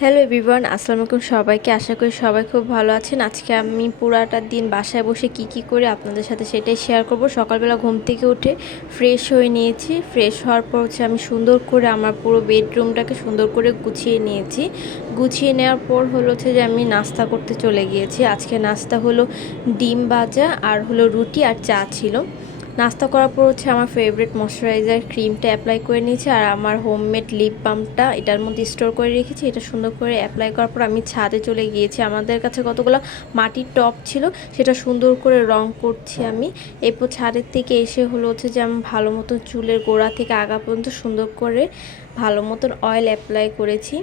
Hello everyone, আসসালামু আলাইকুম সবাইকে। আশা করি সবাই খুব ভালো আছেন। আজকে আমি পুরাটা দিন বাসায় বসে কি করি আপনাদের সাথে সেটাই শেয়ার করব। সকালবেলা ঘুম থেকে উঠে ফ্রেশ হয়ে নিয়েছি। ফ্রেশ হওয়ার পর আমি সুন্দর করে আমার পুরো বেডরুমটাকে সুন্দর করে গুছিয়ে নিয়েছি। গুছিয়ে নেওয়ার পর যে আমি নাস্তা করতে চলে গিয়েছি। আজকে নাস্তা হলো ডিম ভাজা আর রুটি আর চা ছিল। নাস্তা করার পর আমার ফেভারিট ময়শ্চারাইজার ক্রিমটা অ্যাপ্লাই করে নিয়েছি, আর আমার হোমমেড লিপ বামটা এটার মধ্যে স্টোর করে রেখেছি। এটা সুন্দর করে অ্যাপ্লাই করার পর আমি ছাদে চলে গিয়েছি। আমাদের কাছে কতগুলো মাটির টব ছিল, সেটা সুন্দর করে রং করছি আমি। এরপর ছাদের থেকে এসে যে আমি ভালো মতো চুলের গোড়া থেকে আগা পর্যন্ত সুন্দর করে ভালো মতন অয়েল অ্যাপ্লাই করেছি।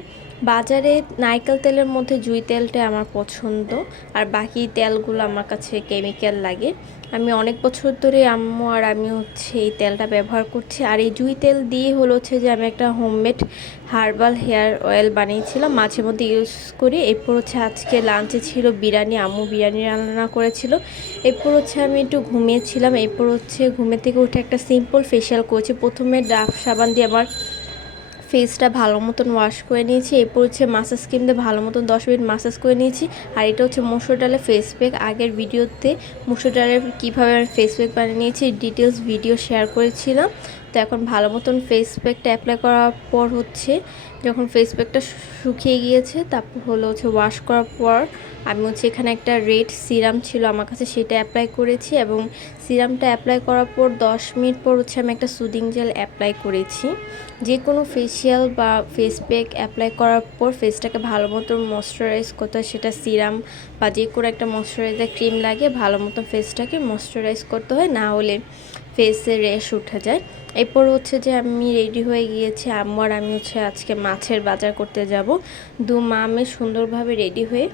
বাজারে নারকেল তেলের মধ্যে জুই তেলটা আমার পছন্দ, আর বাকি তেলগুলো আমার কাছে কেমিক্যাল লাগে। আমি অনেক বছর ধরে আম্মু আর আমি এই তেলটা ব্যবহার করছি। আর এই জুই তেল দিয়ে যে আমি একটা হোমমেড হার্বাল হেয়ার অয়েল বানিয়েছিলাম, মাঝে মধ্যে ইউজ করি। এরপর আজকে লাঞ্চে ছিল বিরিয়ানি, আম্মু বিরিয়ানি রান্না করেছিল। এরপর আমি একটু ঘুমিয়েছিলাম। এরপর ঘুমে থেকে উঠে একটা সিম্পল ফেশিয়াল করেছি। প্রথমে ডাব সাবান দিয়ে আমার ফেসটা ভালো মতন ওয়াশ করে নিয়েছি। এরপর মাসাজ ক্রিম দিয়ে ভালো মতন 10 মিনিট মাসাজ করে নিয়েছি। আর এটা মসুর ডালের ফেস প্যাক। আগের ভিডিওতে মসুর ডালের কীভাবে আমি ফেস প্যাক বানিয়ে নিয়েছি ডিটেলস ভিডিও শেয়ার করেছিলাম। তো এখন ভালো মতন ফেস প্যাকটা অ্যাপ্লাই করার পর যখন ফেস প্যাকটা শুকিয়ে গিয়েছে, তারপর ওয়াশ করার পর আমি এখানে একটা রেড সিরাম ছিল আমার কাছে, সেটা অ্যাপ্লাই করেছি। এবং সিরামটা অ্যাপ্লাই করার পর 10 মিনিট পর আমি একটা সুদিং জেল অ্যাপ্লাই করেছি। যে কোনো ফেসিয়াল বা ফেস প্যাক অ্যাপ্লাই করার পর ফেসটাকে ভালো মতো ময়শ্চারাইজ করতে হয়। সেটা সিরাম বা যে কোনো একটা ময়শ্চারাইজার ক্রিম লাগে ভালো মতো ফেসটাকে ময়শ্চারাইজ করতে হয়, না হলে ফেসে র্যাশ উঠে যায়। এরপর যে আমি রেডি হয়ে গিয়েছি। আম্মু আর আমি আজকে মাছের বাজার করতে যাব। মা সুন্দরভাবে রেডি হয়ে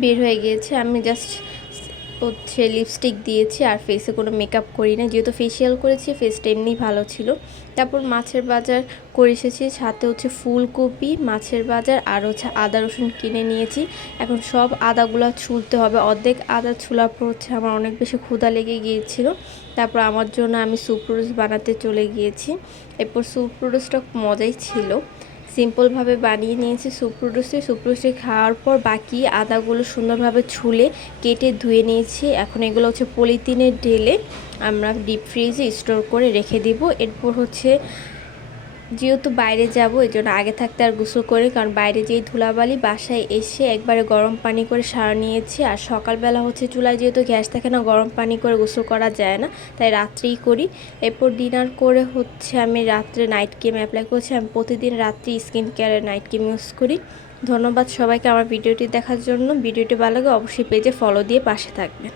বের হয়ে গিয়েছে। আমি জাস্ট লিপস্টিক দিয়েছি আর ফেসে কোনো মেকআপ করি না, যেহেতু ফেসিয়াল করেছি ফেসটা এমনি ভালো ছিল। তারপর মাছের বাজার করে এসেছি, সাথে ফুলকপি, মাছের বাজার আর আদা রসুন কিনে নিয়েছি। এখন সব আদাগুলো ছুলতে হবে। অর্ধেক আদা ছুলার পর আমার অনেক বেশি ক্ষুধা লেগে গিয়েছিল। তারপর আমার জন্য আমি স্যুপ রোজ বানাতে চলে গিয়েছি। এরপর স্যুপ রোজটা মজাই ছিল, সিম্পলভাবে বানিয়ে নিয়েছি স্যুপ রোস্টে খাওয়ার পর বাকি আদাগুলো সুন্দরভাবে ছুলে কেটে ধুয়ে নিয়েছি। এখন এগুলো পলিথিনে ঢেলে আমরা ডিপ ফ্রিজে স্টোর করে রেখে দিব। এরপর যেহেতু বাইরে যাব এই জন্য আগে থাকতে আর গোসল করে, কারণ বাইরে যেই ধুলাবালি, বাসায় এসে একবারে গরম পানি করে সারা নিয়েছি। আর সকালবেলা চুলায় যেহেতু গ্যাস থাকে না, গরম পানি করে গোসল করা যায় না, তাই রাত্রেই করি। এরপর ডিনার করে আমি রাত্রে নাইট ক্রিম অ্যাপ্লাই করছি। আমি প্রতিদিন রাত্রে স্কিন কেয়ারের নাইট ক্রিম ইউজ করি। ধন্যবাদ সবাইকে আমার ভিডিওটি দেখার জন্য। ভিডিওটি ভালো লাগে অবশ্যই পেজে ফলো দিয়ে পাশে থাকবেন।